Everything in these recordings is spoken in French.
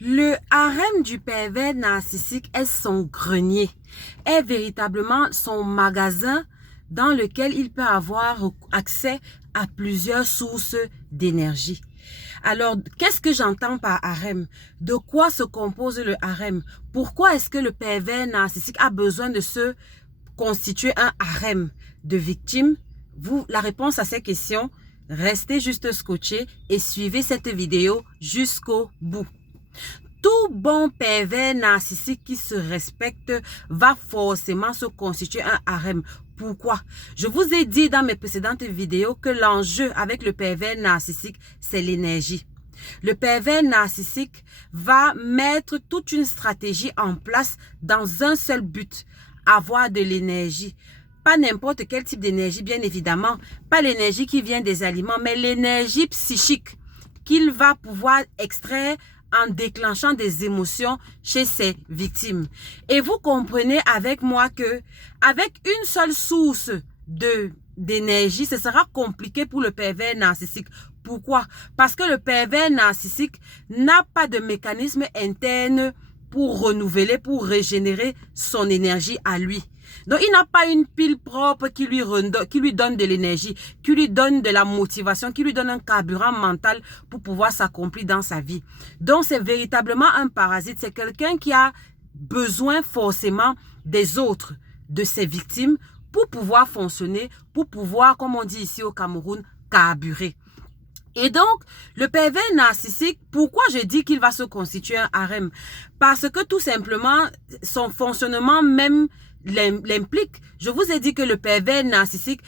Le harem du pervers narcissique est son grenier, est véritablement son magasin dans lequel il peut avoir accès à plusieurs sources d'énergie. Alors, qu'est-ce que j'entends par harem? De quoi se compose le harem? Pourquoi est-ce que le pervers narcissique a besoin de se constituer un harem de victimes? La réponse à ces questions, restez juste scotché et suivez cette vidéo jusqu'au bout. Tout bon pervers narcissique qui se respecte va forcément se constituer un harem. Pourquoi? Je vous ai dit dans mes précédentes vidéos que l'enjeu avec le pervers narcissique, c'est l'énergie. Le pervers narcissique va mettre toute une stratégie en place dans un seul but, avoir de l'énergie. Pas n'importe quel type d'énergie, bien évidemment. Pas l'énergie qui vient des aliments, mais l'énergie psychique qu'il va pouvoir extraire en déclenchant des émotions chez ses victimes. Et vous comprenez avec moi que avec une seule source d'énergie, ce sera compliqué pour le pervers narcissique. Pourquoi? Parce que le pervers narcissique n'a pas de mécanisme interne pour renouveler, pour régénérer son énergie à lui. Donc, il n'a pas une pile propre qui lui donne de l'énergie, qui lui donne de la motivation, qui lui donne un carburant mental pour pouvoir s'accomplir dans sa vie. Donc, c'est véritablement un parasite. C'est quelqu'un qui a besoin forcément des autres, de ses victimes, pour pouvoir fonctionner, pour pouvoir, comme on dit ici au Cameroun, carburer. Et donc, le pervers narcissique, pourquoi je dis qu'il va se constituer un harem? Parce que tout simplement, son fonctionnement même l'implique. Je vous ai dit que le pervers narcissique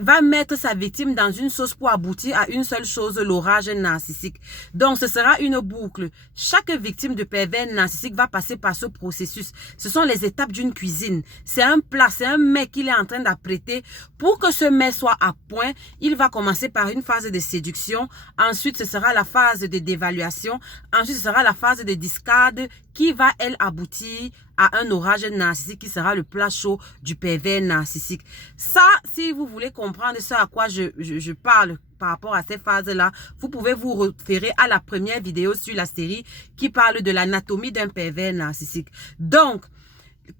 va mettre sa victime dans une sauce pour aboutir à une seule chose, l'orage narcissique. Donc, ce sera une boucle. Chaque victime de pervers narcissique va passer par ce processus. Ce sont les étapes d'une cuisine. C'est un plat, c'est un mets qu'il est en train d'apprêter. Pour que ce mets soit à point, il va commencer par une phase de séduction. Ensuite, ce sera la phase de dévaluation. Ensuite, ce sera la phase de discard qui va, elle, aboutir à un orage narcissique qui sera le plat chaud du pervers narcissique. Ça, si vous voulez comprendre ce à quoi je parle par rapport à ces phases-là, vous pouvez vous référer à la première vidéo sur la série qui parle de l'anatomie d'un pervers narcissique. Donc,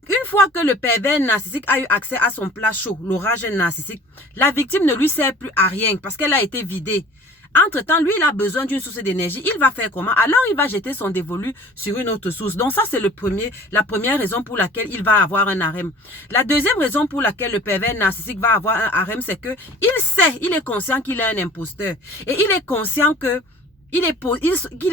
une fois que le pervers narcissique a eu accès à son plat chaud, l'orage narcissique, la victime ne lui sert plus à rien parce qu'elle a été vidée. Entre-temps, lui, il a besoin d'une source d'énergie. Il va faire comment? Alors, il va jeter son dévolu sur une autre source. Donc, ça, c'est la première raison pour laquelle il va avoir un harem. La deuxième raison pour laquelle le pervers narcissique va avoir un harem, c'est que il est conscient qu'il est un imposteur. Et il est conscient que qu'il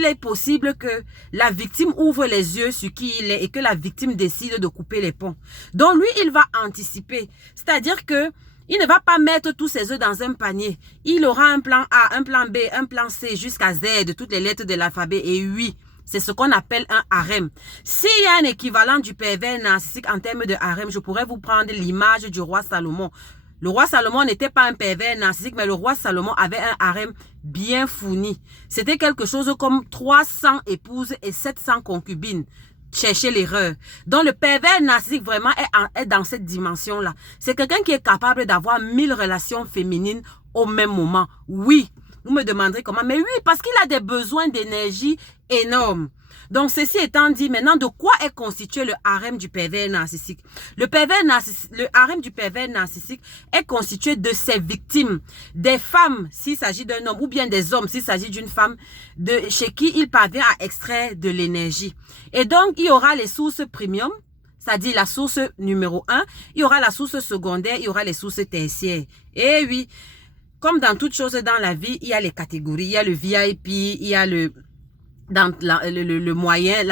est possible que la victime ouvre les yeux sur qui il est et que la victime décide de couper les ponts. Donc, lui, il va anticiper. C'est-à-dire que il ne va pas mettre tous ses œufs dans un panier. Il aura un plan A, un plan B, un plan C jusqu'à Z de toutes les lettres de l'alphabet. Et oui, c'est ce qu'on appelle un harem. S'il y a un équivalent du pervers narcissique en termes de harem, je pourrais vous prendre l'image du roi Salomon. Le roi Salomon n'était pas un pervers narcissique, mais le roi Salomon avait un harem bien fourni. C'était quelque chose comme 300 épouses et 700 concubines. Chercher l'erreur. Donc, le pervers narcissique vraiment est dans cette dimension-là. C'est quelqu'un qui est capable d'avoir 1000 relations féminines au même moment. Oui, vous me demanderez comment. Mais oui, parce qu'il a des besoins d'énergie énormes. Donc, ceci étant dit, maintenant, de quoi est constitué le harem du pervers narcissique? Le harem du pervers narcissique est constitué de ses victimes, des femmes s'il s'agit d'un homme, ou bien des hommes s'il s'agit d'une femme, chez qui il parvient à extraire de l'énergie. Et donc, il y aura les sources premium, c'est-à-dire la source numéro 1, il y aura la source secondaire, il y aura les sources tertiaires. Et oui, comme dans toute chose dans la vie, il y a les catégories, il y a le VIP, il y a le moyen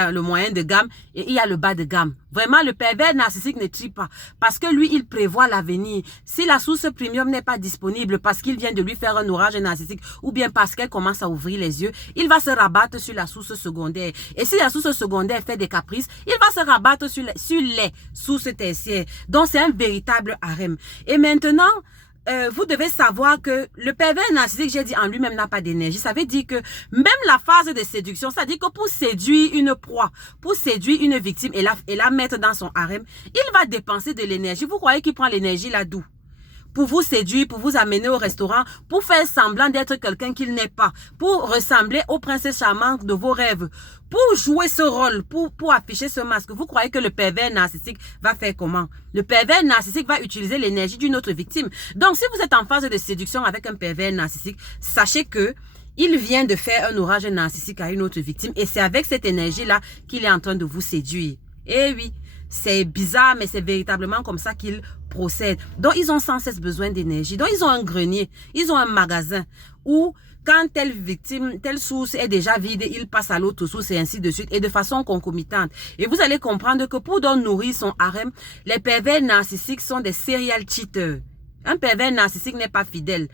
de gamme et il y a le bas de gamme. Vraiment, le pervers narcissique ne trie pas parce que lui, il prévoit l'avenir. Si la source premium n'est pas disponible parce qu'il vient de lui faire un orage narcissique ou bien parce qu'elle commence à ouvrir les yeux, il va se rabattre sur la source secondaire. Et si la source secondaire fait des caprices, il va se rabattre sur les sources tertiaires. Donc, c'est un véritable harem. Et maintenant, vous devez savoir que le pervers narcissique, j'ai dit, en lui-même n'a pas d'énergie. Ça veut dire que même la phase de séduction, ça dit que pour séduire une proie, pour séduire une victime et la mettre dans son harem, il va dépenser de l'énergie. Vous croyez qu'il prend l'énergie là d'où? pour vous séduire, pour vous amener au restaurant, pour faire semblant d'être quelqu'un qu'il n'est pas, pour ressembler au prince charmant de vos rêves, pour jouer ce rôle, pour afficher ce masque. Vous croyez que le pervers narcissique va faire comment? Le pervers narcissique va utiliser l'énergie d'une autre victime. Donc, si vous êtes en phase de séduction avec un pervers narcissique, sachez que il vient de faire un orage narcissique à une autre victime et c'est avec cette énergie-là qu'il est en train de vous séduire. Eh oui, c'est bizarre, mais c'est véritablement comme ça qu'il procède. Donc, ils ont sans cesse besoin d'énergie. Donc, ils ont un grenier, ils ont un magasin où quand telle victime, telle source est déjà vide, ils passent à l'autre source et ainsi de suite et de façon concomitante. Et vous allez comprendre que pour donc nourrir son harem, les pervers narcissiques sont des serial cheaters. Un pervers narcissique n'est pas fidèle.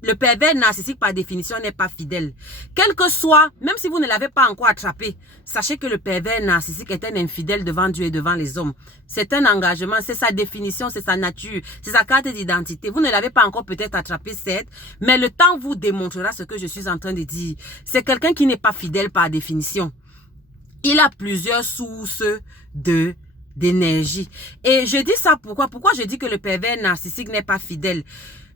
Le pervers narcissique, par définition, n'est pas fidèle. Quel que soit, même si vous ne l'avez pas encore attrapé, sachez que le pervers narcissique est un infidèle devant Dieu et devant les hommes. C'est un engagement, c'est sa définition, c'est sa nature, c'est sa carte d'identité. Vous ne l'avez pas encore peut-être attrapé, certes, mais le temps vous démontrera ce que je suis en train de dire. C'est quelqu'un qui n'est pas fidèle par définition. Il a plusieurs sources d'énergie. Et je dis ça pourquoi? Pourquoi je dis que le pervers narcissique n'est pas fidèle?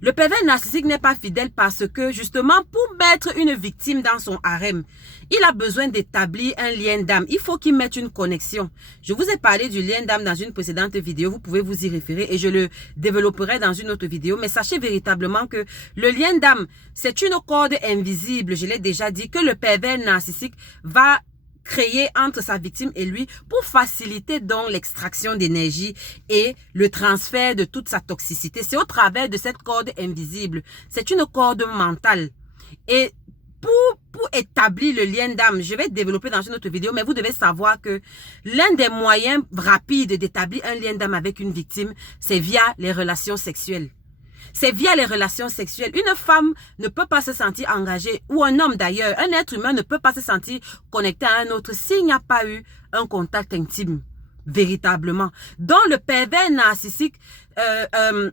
Le pervers narcissique n'est pas fidèle parce que, justement, pour mettre une victime dans son harem, il a besoin d'établir un lien d'âme. Il faut qu'il mette une connexion. Je vous ai parlé du lien d'âme dans une précédente vidéo. Vous pouvez vous y référer et je le développerai dans une autre vidéo. Mais sachez véritablement que le lien d'âme, c'est une corde invisible, je l'ai déjà dit, que le pervers narcissique va créé entre sa victime et lui pour faciliter donc l'extraction d'énergie et le transfert de toute sa toxicité. C'est au travers de cette corde invisible. C'est une corde mentale. Et pour établir le lien d'âme, je vais développer dans une autre vidéo, mais vous devez savoir que l'un des moyens rapides d'établir un lien d'âme avec une victime, c'est via les relations sexuelles. C'est via les relations sexuelles. Une femme ne peut pas se sentir engagée, ou un homme d'ailleurs, un être humain ne peut pas se sentir connecté à un autre s'il n'y a pas eu un contact intime, véritablement. Donc le pervers narcissique,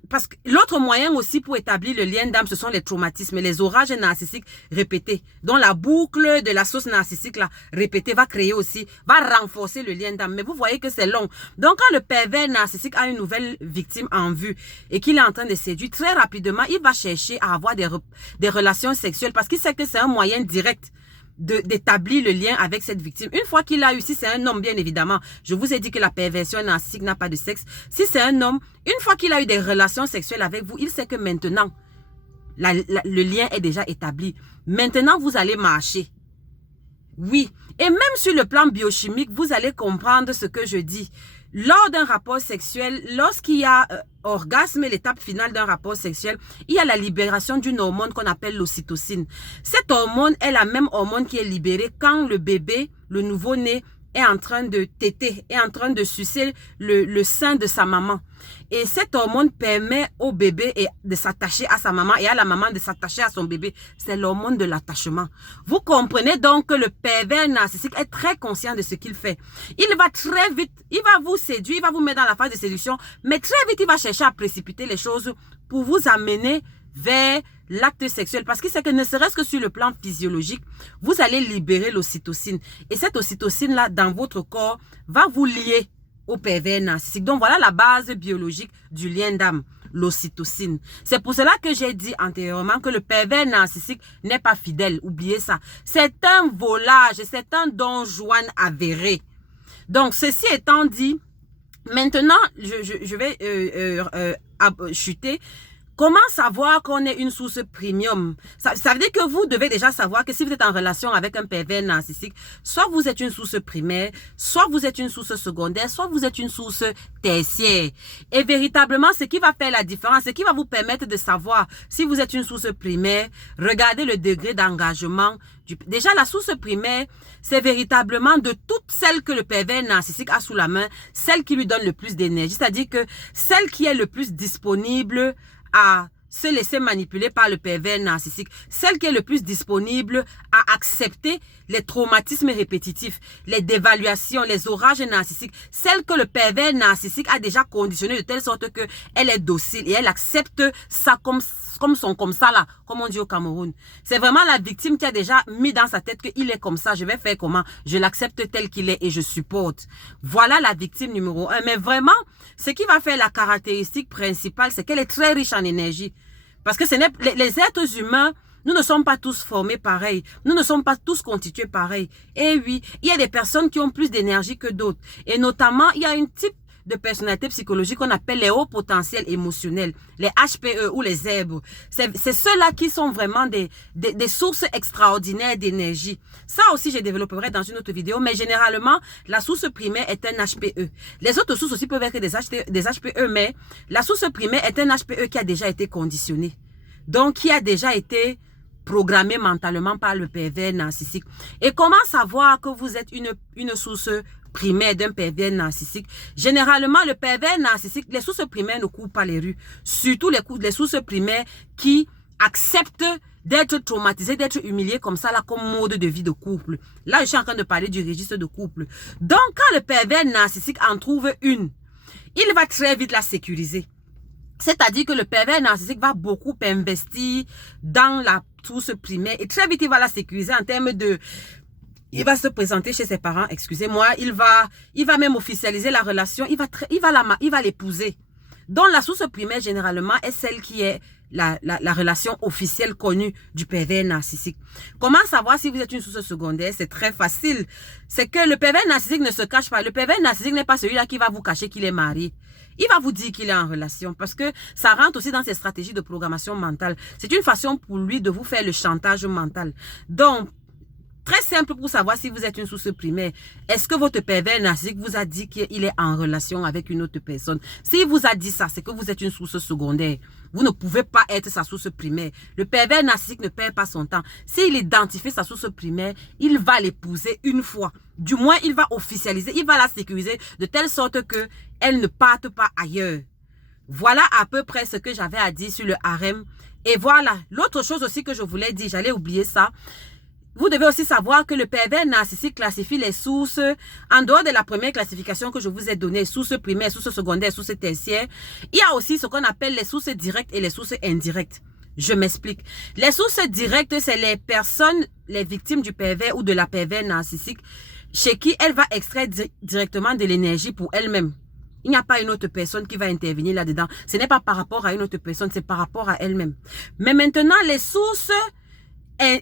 parce que l'autre moyen aussi pour établir le lien d'âme, ce sont les traumatismes, les orages narcissiques répétés. Donc la boucle de la sauce narcissique là, répétée va créer aussi, va renforcer le lien d'âme. Mais vous voyez que c'est long. Donc quand le pervers narcissique a une nouvelle victime en vue et qu'il est en train de séduire, très rapidement, il va chercher à avoir des relations sexuelles parce qu'il sait que c'est un moyen direct d'établir le lien avec cette victime. Une fois qu'il a eu, si c'est un homme bien évidemment, je vous ai dit que la perversion narcissique n'a pas de sexe. Si c'est un homme, une fois qu'il a eu des relations sexuelles avec vous, il sait que maintenant, le lien est déjà établi. Maintenant, vous allez marcher. Oui. Et même sur le plan biochimique, vous allez comprendre ce que je dis. Lors d'un rapport sexuel, lorsqu'il y a orgasme, l'étape finale d'un rapport sexuel, il y a la libération d'une hormone qu'on appelle l'ocytocine. Cette hormone est la même hormone qui est libérée quand le bébé, le nouveau-né, est en train de téter, est en train de sucer le sein de sa maman. Et cette hormone permet au bébé de s'attacher à sa maman et à la maman de s'attacher à son bébé. C'est l'hormone de l'attachement. Vous comprenez donc que le pervers narcissique est très conscient de ce qu'il fait. Il va très vite, il va vous séduire, il va vous mettre dans la phase de séduction, mais très vite, il va chercher à précipiter les choses pour vous amener vers l'acte sexuel. Parce qu'il sait que ne serait-ce que sur le plan physiologique, vous allez libérer l'ocytocine. Et cette ocytocine-là, dans votre corps, va vous lier au pervers narcissique. Donc, voilà la base biologique du lien d'âme, l'ocytocine. C'est pour cela que j'ai dit antérieurement que le pervers narcissique n'est pas fidèle. Oubliez ça. C'est un volage, c'est un Don Juan avéré. Donc, ceci étant dit, maintenant, je vais chuter. Comment savoir qu'on est une source premium? Ça veut dire que vous devez déjà savoir que si vous êtes en relation avec un pervers narcissique, soit vous êtes une source primaire, soit vous êtes une source secondaire, soit vous êtes une source tertiaire. Et véritablement, ce qui va faire la différence, ce qui va vous permettre de savoir si vous êtes une source primaire, regardez le degré d'engagement. Déjà, la source primaire, c'est véritablement de toutes celles que le pervers narcissique a sous la main, celle qui lui donne le plus d'énergie. C'est-à-dire que celle qui est le plus disponible à se laisser manipuler par le pervers narcissique, celle qui est le plus disponible à accepter les traumatismes répétitifs, les dévaluations, les orages narcissiques, celle que le pervers narcissique a déjà conditionnée de telle sorte que elle est docile et elle accepte ça comme ça là, comme on dit au Cameroun. C'est vraiment la victime qui a déjà mis dans sa tête qu'il est comme ça, je vais faire comment? Je l'accepte tel qu'il est et je supporte. Voilà la victime numéro 1. Mais vraiment, ce qui va faire la caractéristique principale, c'est qu'elle est très riche en énergie. Parce que les êtres humains, nous ne sommes pas tous formés pareil. Nous ne sommes pas tous constitués pareil. Et oui, il y a des personnes qui ont plus d'énergie que d'autres. Et notamment, il y a un type de personnalité psychologique qu'on appelle les hauts potentiels émotionnels, les HPE ou les zèbres. C'est ceux-là qui sont vraiment des sources extraordinaires d'énergie. Ça aussi, je développerai dans une autre vidéo, mais généralement, la source primaire est un HPE. Les autres sources aussi peuvent être des HPE, mais la source primaire est un HPE qui a déjà été conditionné. Donc, qui a déjà été programmé mentalement par le pervers narcissique. Et comment savoir que vous êtes une source primaire d'un pervers narcissique? Généralement, le pervers narcissique, les sources primaires ne courent pas les rues. Surtout les sources primaires qui acceptent d'être traumatisées, d'être humiliées comme ça, là, comme mode de vie de couple. Là, je suis en train de parler du registre de couple. Donc, quand le pervers narcissique en trouve une, il va très vite la sécuriser. C'est-à-dire que le pervers narcissique va beaucoup investir dans la source primaire et très vite, il va la sécuriser en termes de... Il va se présenter chez ses parents, excusez-moi, il va même officialiser la relation, il va l'épouser. Donc, la source primaire, généralement, est celle qui est la relation officielle connue du pervers narcissique. Comment savoir si vous êtes une source secondaire? C'est très facile. C'est que le pervers narcissique ne se cache pas. Le pervers narcissique n'est pas celui-là qui va vous cacher qu'il est marié. Il va vous dire qu'il est en relation parce que ça rentre aussi dans ses stratégies de programmation mentale. C'est une façon pour lui de vous faire le chantage mental. Donc, très simple pour savoir si vous êtes une source primaire. Est-ce que votre pervers narcissique vous a dit qu'il est en relation avec une autre personne? S'il vous a dit ça, c'est que vous êtes une source secondaire. Vous ne pouvez pas être sa source primaire. Le pervers narcissique ne perd pas son temps. S'il identifie sa source primaire, il va l'épouser une fois. Du moins, il va officialiser, il va la sécuriser de telle sorte que elle ne parte pas ailleurs. Voilà à peu près ce que j'avais à dire sur le harem. Et voilà, l'autre chose aussi que je voulais dire, j'allais oublier ça. Vous devez aussi savoir que le pervers narcissique classifie les sources en dehors de la première classification que je vous ai donnée, sources primaires, sources secondaires, sources tertiaires. Il y a aussi ce qu'on appelle les sources directes et les sources indirectes. Je m'explique. Les sources directes, c'est les personnes, les victimes du pervers ou de la pervers narcissique, chez qui elle va extraire directement de l'énergie pour elle-même. Il n'y a pas une autre personne qui va intervenir là-dedans. Ce n'est pas par rapport à une autre personne, c'est par rapport à elle-même. Mais maintenant, les sources...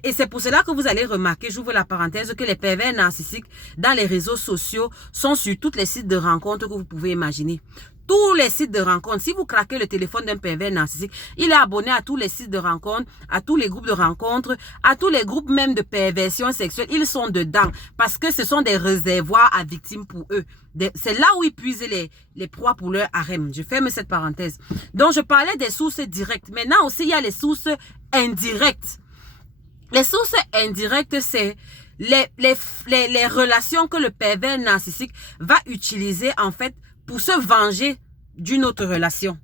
Et c'est pour cela que vous allez remarquer, j'ouvre la parenthèse, que les pervers narcissiques dans les réseaux sociaux sont sur tous les sites de rencontres que vous pouvez imaginer. Tous les sites de rencontres. Si vous craquez le téléphone d'un pervers narcissique, il est abonné à tous les sites de rencontres, à tous les groupes de rencontres, à tous les groupes même de perversion sexuelle. Ils sont dedans parce que ce sont des réservoirs à victimes pour eux. C'est là où ils puisent les proies pour leur harem. Je ferme cette parenthèse. Donc, je parlais des sources directes. Maintenant aussi, il y a les sources indirectes. Les sources indirectes, c'est les relations que le pervers narcissique va utiliser en fait pour se venger d'une autre relation.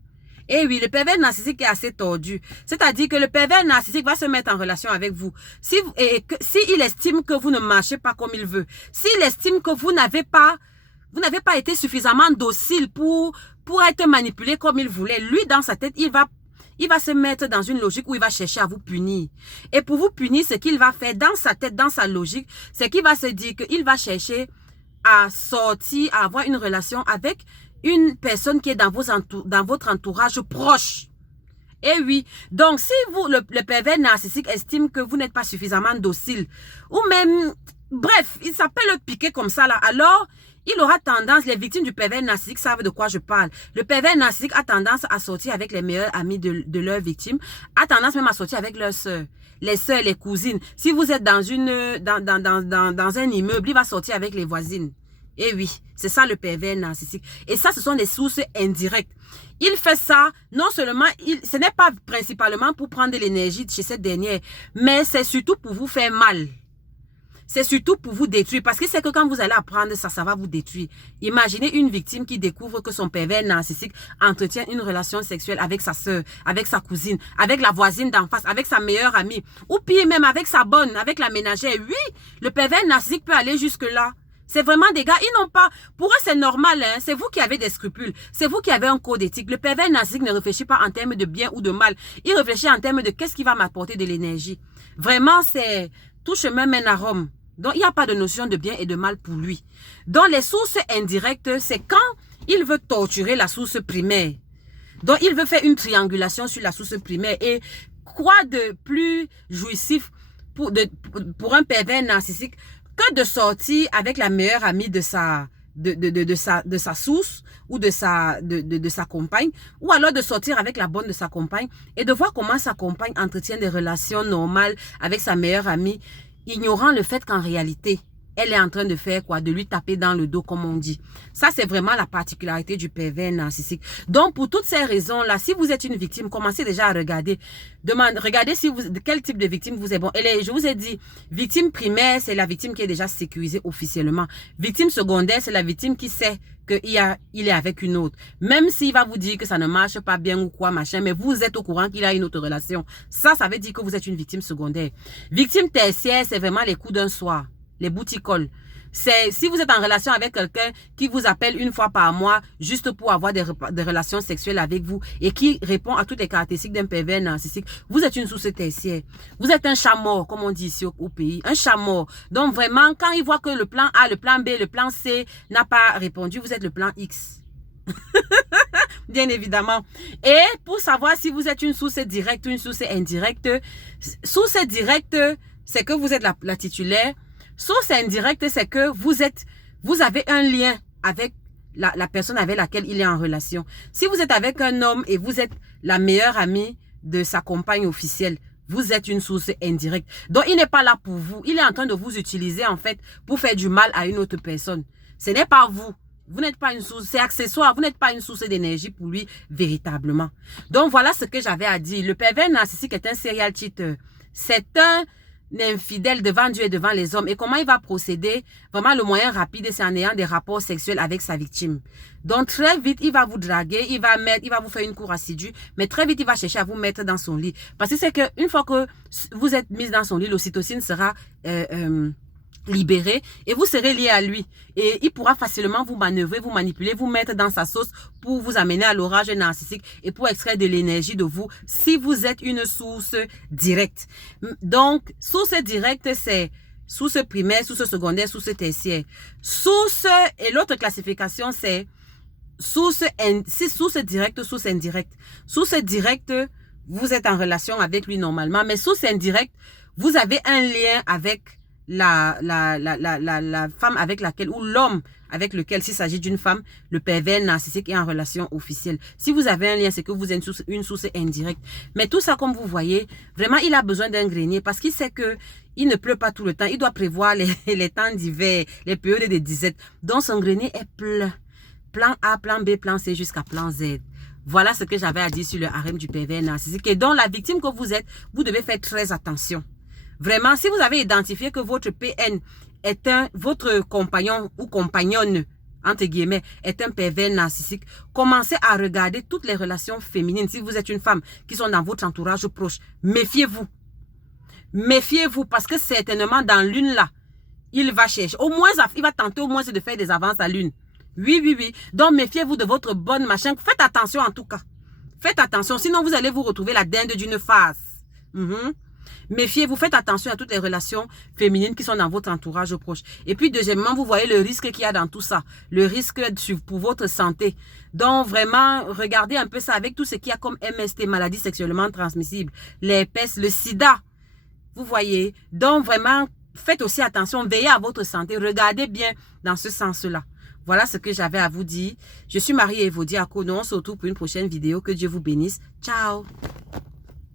Et oui, le pervers narcissique est assez tordu. C'est-à-dire que le pervers narcissique va se mettre en relation avec vous. S'il estime que vous ne marchez pas comme il veut, s'il estime que vous n'avez pas été suffisamment docile pour être manipulé comme il voulait, lui, dans sa tête, il va se mettre dans une logique où il va chercher à vous punir. Et pour vous punir, ce qu'il va faire dans sa tête, dans sa logique, c'est qu'il va se dire qu'il va chercher à sortir, à avoir une relation avec une personne qui est dans votre entourage proche. Et oui, donc si le pervers narcissique estime que vous n'êtes pas suffisamment docile, ou même, bref, il s'appelle piquer comme ça là, alors... il aura tendance, les victimes du pervers narcissique savent de quoi je parle. Le pervers narcissique a tendance à sortir avec les meilleurs amis de leurs victimes, a tendance même à sortir avec leurs sœurs, les cousines. Si vous êtes dans un immeuble, il va sortir avec les voisines. Et oui, c'est ça le pervers narcissique. Et ça, ce sont des sources indirectes. Il fait ça, non seulement, ce n'est pas principalement pour prendre de l'énergie chez cette dernière, mais c'est surtout pour vous faire mal. c'est surtout pour vous détruire. Parce que c'est que quand vous allez apprendre ça, ça va vous détruire. Imaginez une victime qui découvre que son pervers narcissique entretient une relation sexuelle avec sa soeur, avec sa cousine, avec la voisine d'en face, avec sa meilleure amie. Ou pire même avec sa bonne, avec la ménagère. Oui, le pervers narcissique peut aller jusque-là. C'est vraiment des gars, ils n'ont pas... Pour eux, c'est normal, hein. C'est vous qui avez des scrupules. C'est vous qui avez un code éthique. Le pervers narcissique ne réfléchit pas en termes de bien ou de mal. Il réfléchit en termes de qu'est-ce qui va m'apporter de l'énergie. Vraiment, c'est... Tout chemin mène à Rome. Donc, il n'y a pas de notion de bien et de mal pour lui. Donc, les sources indirectes, c'est quand il veut torturer la source primaire. Donc, il veut faire une triangulation sur la source primaire. Et quoi de plus jouissif pour un pervers narcissique que de sortir avec la meilleure amie de sa source ou de sa compagne, ou alors de sortir avec la bonne de sa compagne et de voir comment sa compagne entretient des relations normales avec sa meilleure amie, ignorant le fait qu'en réalité, elle est en train de faire quoi? De lui taper dans le dos, comme on dit. Ça, c'est vraiment la particularité du pervers narcissique. Donc, pour toutes ces raisons-là, si vous êtes une victime, commencez déjà à regarder. Regardez de quel type de victime vous êtes. Bon, je vous ai dit, victime primaire, c'est la victime qui est déjà sécurisée officiellement. Victime secondaire, c'est la victime qui sait qu'il est avec une autre. Même s'il va vous dire que ça ne marche pas bien ou quoi, machin, mais vous êtes au courant qu'il a une autre relation. Ça veut dire que vous êtes une victime secondaire. Victime tertiaire, c'est vraiment les coups d'un soir. Les bouticoles. C'est si vous êtes en relation avec quelqu'un qui vous appelle une fois par mois juste pour avoir des relations sexuelles avec vous et qui répond à toutes les caractéristiques d'un pervers narcissique, vous êtes une source tertiaire. Vous êtes un chat mort, comme on dit ici au pays. Un chat mort. Donc vraiment, quand il voit que le plan A, le plan B, le plan C n'a pas répondu, vous êtes le plan X. Bien évidemment. Et pour savoir si vous êtes une source directe ou une source indirecte, source directe, c'est que vous êtes la titulaire. Source indirecte, c'est que vous avez un lien avec la personne avec laquelle il est en relation. Si vous êtes avec un homme et vous êtes la meilleure amie de sa compagne officielle, vous êtes une source indirecte. Donc, il n'est pas là pour vous. Il est en train de vous utiliser, en fait, pour faire du mal à une autre personne. Ce n'est pas vous. Vous n'êtes pas une source, c'est accessoire. Vous n'êtes pas une source d'énergie pour lui, véritablement. Donc, voilà ce que j'avais à dire. Le pervers narcissique est un serial cheater. C'est un infidèle devant Dieu et devant les hommes. Et comment il va procéder? Vraiment, le moyen rapide, c'est en ayant des rapports sexuels avec sa victime. Donc, très vite, il va vous draguer, il va vous faire une cour assidue, mais très vite, il va chercher à vous mettre dans son lit. Parce que c'est qu'une fois que vous êtes mise dans son lit, l'ocytocine sera libéré et vous serez lié à lui. Et il pourra facilement vous manœuvrer, vous manipuler, vous mettre dans sa sauce pour vous amener à l'orage narcissique et pour extraire de l'énergie de vous si vous êtes une source directe. Donc, source directe, c'est source primaire, source secondaire, source tertiaire. Source, et l'autre classification, c'est source directe, source indirecte. Source directe, vous êtes en relation avec lui normalement, mais source indirecte, vous avez un lien avec la femme avec laquelle, ou l'homme avec lequel, s'il s'agit d'une femme, le pervers narcissique est en relation officielle. Si vous avez un lien, c'est que vous êtes une source indirecte. Mais tout ça, comme vous voyez, vraiment, il a besoin d'un grenier parce qu'il sait que il ne pleut pas tout le temps. Il doit prévoir les temps d'hiver, les périodes de disette. Donc, son grenier est plein. Plan A, plan B, plan C jusqu'à plan Z. Voilà ce que j'avais à dire sur le harem du pervers narcissique. Et donc, la victime que vous êtes, vous devez faire très attention. Vraiment, si vous avez identifié que votre PN est votre compagnon ou compagnonne, entre guillemets, est un pervers narcissique, commencez à regarder toutes les relations féminines. Si vous êtes une femme qui sont dans votre entourage proche, méfiez-vous. Méfiez-vous parce que certainement dans l'une là, il va chercher. Au moins, il va tenter au moins de faire des avances à l'une. Oui, oui, oui. Donc, méfiez-vous de votre bonne machin. Faites attention en tout cas. Faites attention, sinon vous allez vous retrouver la dinde d'une farce. Méfiez-vous, faites attention à toutes les relations féminines qui sont dans votre entourage proche. Et puis, deuxièmement, vous voyez le risque qu'il y a dans tout ça. Le risque pour votre santé. Donc, vraiment, regardez un peu ça avec tout ce qu'il y a comme MST, maladies sexuellement transmissibles, l'herpès, le sida. Vous voyez. Donc, vraiment, faites aussi attention, veillez à votre santé. Regardez bien dans ce sens-là. Voilà ce que j'avais à vous dire. Je suis Marie-Evody Akono. On se retrouve pour une prochaine vidéo. Que Dieu vous bénisse. Ciao.